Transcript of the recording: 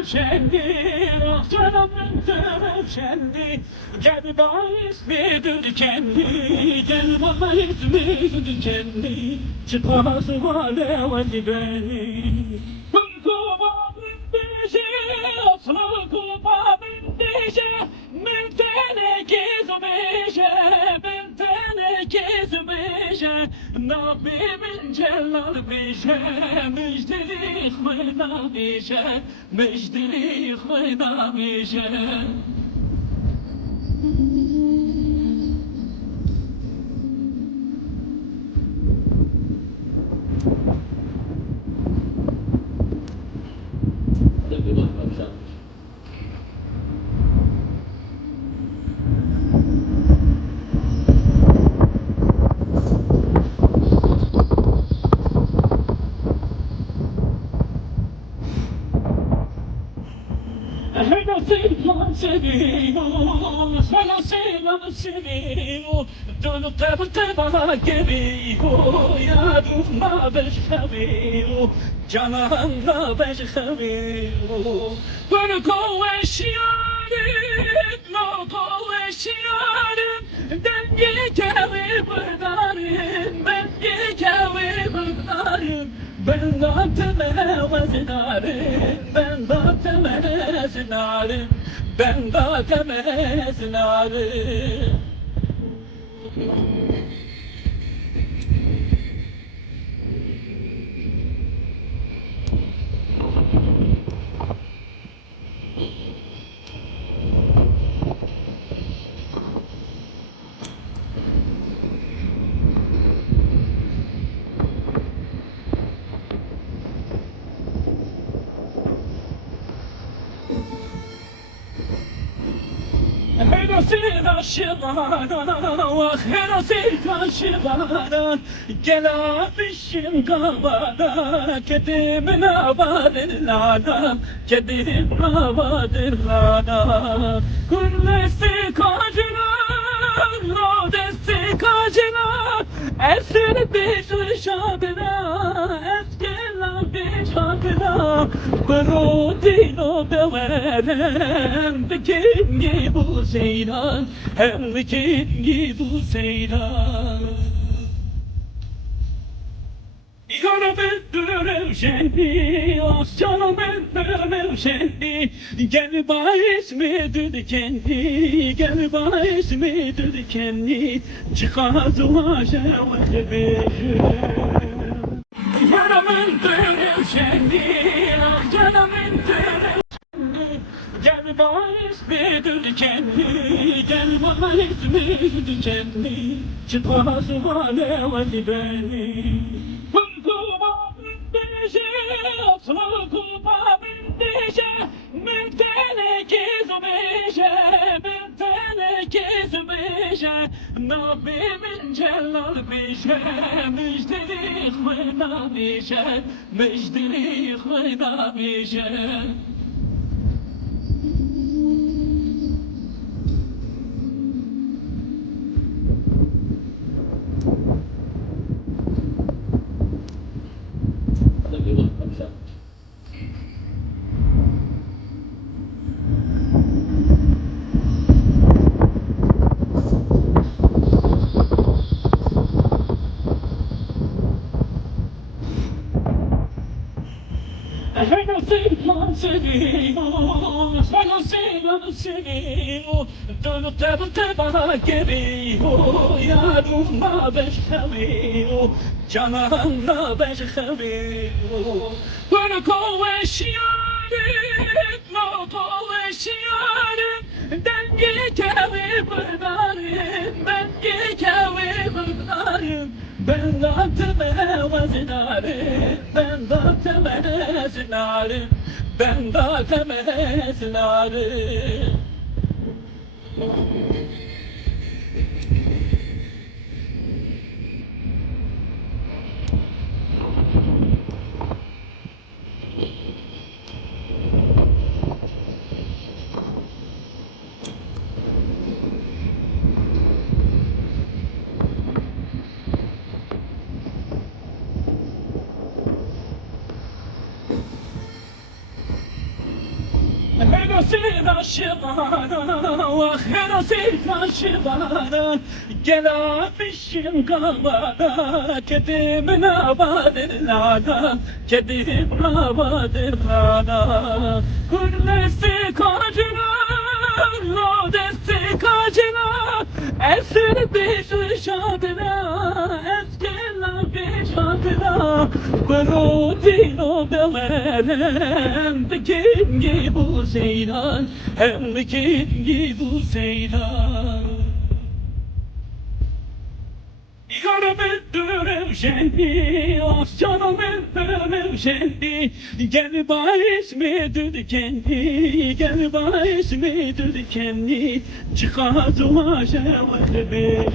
روشنی آخرم روشنی گل باعث میدونی کنی گل باعث میدونی کنی چه پاس واله ولی بینی من کوبابim بیشه اصلا کوبابim بیشه من تنه کیزو بیشه من تنه کیزو بیشه نبیبین جلال بیشه مجدلی خوینا بیشه مجدلی خوینا بیشه سيبو دون تبع كبيو يا دوب ما بشخبيو جانان ما بشخبيو وانا كوش يارب ما كوش يارب دنيا كوي بردارب دنيا كوي بردارب ben dağıtımına vazinarım, ben dağıtımına zinarım, ben dağıtımına zinarım. Hena sena şivana, hena sena şivana, gel abişim kavana, kedim navadillana, kedim navadillana, kullesi kacına, rodesi kacına, esir bir şadına, eskela bir şadına, Brodino beverem, dikingi bu seyran, hem dikingi bu seyran. Yana ben şendi, aslanım ben şendi, gel bahis mi dedi kendi, gel bahis mi dedi kendi, çıkaz ulaşa vazgeçim. Yana ben şendi, aslanım gel bahis mi dedi kendi, gel bahis mi dedi kendi, çıkaz ulaşa vazgeçim. Nabimin celal bişe, müjdeli khwena bişe, müjdeli khwena bişe. Sevio, donu tebana geliyor, yaruma beşemiyor, cananla beşemiyor. Bana koveş yarim, no koveş yarim, denge kevi bırdarım, denge kevi bırdarım. Ben dağıtımına vazinarım, ben dağıtımına zinarım, ben dağıtımına zinarım. Hırasın aşıklara, hırasın aşıklara, gel afişim kalmada, kedimin abadırlara, kedimin abadırlara. Hırlesi kacına, lodesi kacına, esir bir şadına, eskila bir şadına. Berudino belerem, dikin gibi seyran, hem dikin gibi seyran. Yarımın dürevşendi, aslanımın dürevşendi. Gel bahis mi kendi, gel bahis mi kendi. Çıkartma şevkimi.